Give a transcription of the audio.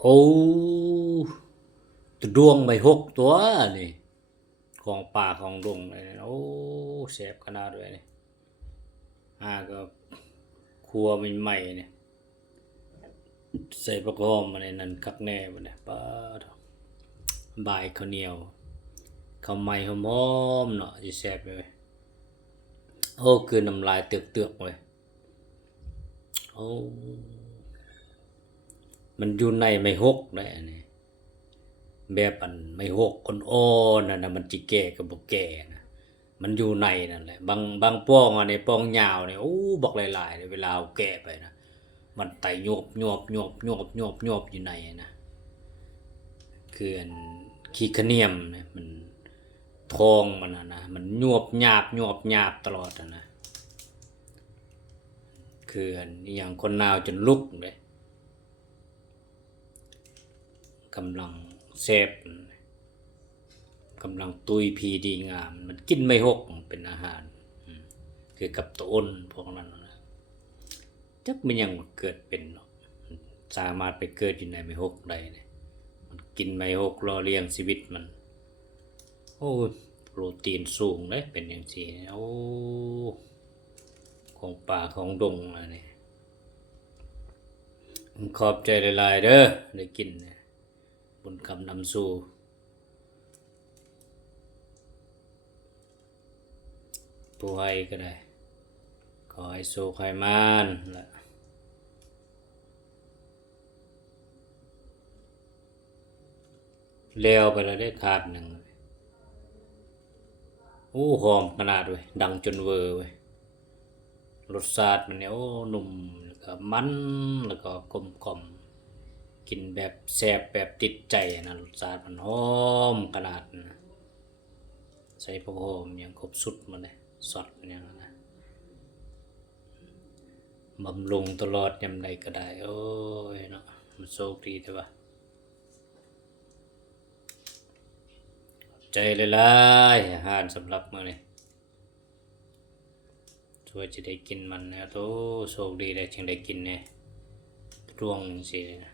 โอ้ตัวดวงไปหกตัวนี่ของป่าของดงเลยโอ้แซ่บขนาดเลยนี่ก็ครัวใหม่ๆเนี่ยใส่ประกอบมาในนั้นคักแน่บ่เนี่ยป้าดบายข้าวเหนียวข้าวใหม่หอมๆเนาะสิแซ่บเลยโอ้คือน้ำลายเตือกๆเว้ยโอ้มันอยู่ในไม่หกได้อันนี้แบบอันไม่หกอ่อนๆนั่นน่ะมันจิแก่ก็บ่แก่นะมันอยู่ในนั่นแหละบางป้องอันนี้ป้องยาวนี่โอ้บักหลายๆเลยเวลาเอาแกะไปนะมันไตยวบอยู่ในนะคืออันขี้คะเนียมเนี่ยมันทองมันนะมันยวบหยาบตลอดนะคืออันอหย่างคนนาวจนลุกเลยกำลังแซ่บกำลังตุยพีดีงามมันกินไม่หกเป็นอาหารคือกับตัวอ้นพวกนั้นนะจักมันยังเกิดเป็นเนาะสามารถไปเกิดอยู่ในไม่หกได้เนี่ยมันกินไม่หกรอเลี้ยงชีวิตมันโอ้โปรตีนสูงเลยเป็นอย่างที่โอ้ของป่าของดงอะไรนี่ขอบใจหลายๆเด้อได้กินบนคำนำสู่ผู้ให้ก็ได้ขอให้สุขให้มานละเลี้ยวไปแล้วได้ขาดหนึ่งโอ้หอมขนาดเว้ยดังจนเวอร์เว้ยรสชาติมันเนี่ยโอ้หนุ่มแล้วก็มันแล้วก็กลมกล่อมกินแบบแซ่บแบบติดใจนะรสชาติมันหอมขนาดนะใส่พวกหอมอย่างครบสุดมาเลยสดอย่างนั้นนะบำรุงตลอดยำใดก็ได้โอ้ยเนาะมันโชคดีแต่ว่าใจหลายๆอาหารสำหรับมื้อนี้ช่วยจะได้กินมันนะโตโชคดีได้จึงได้กินเนี่ยร่วงจังซี่นะ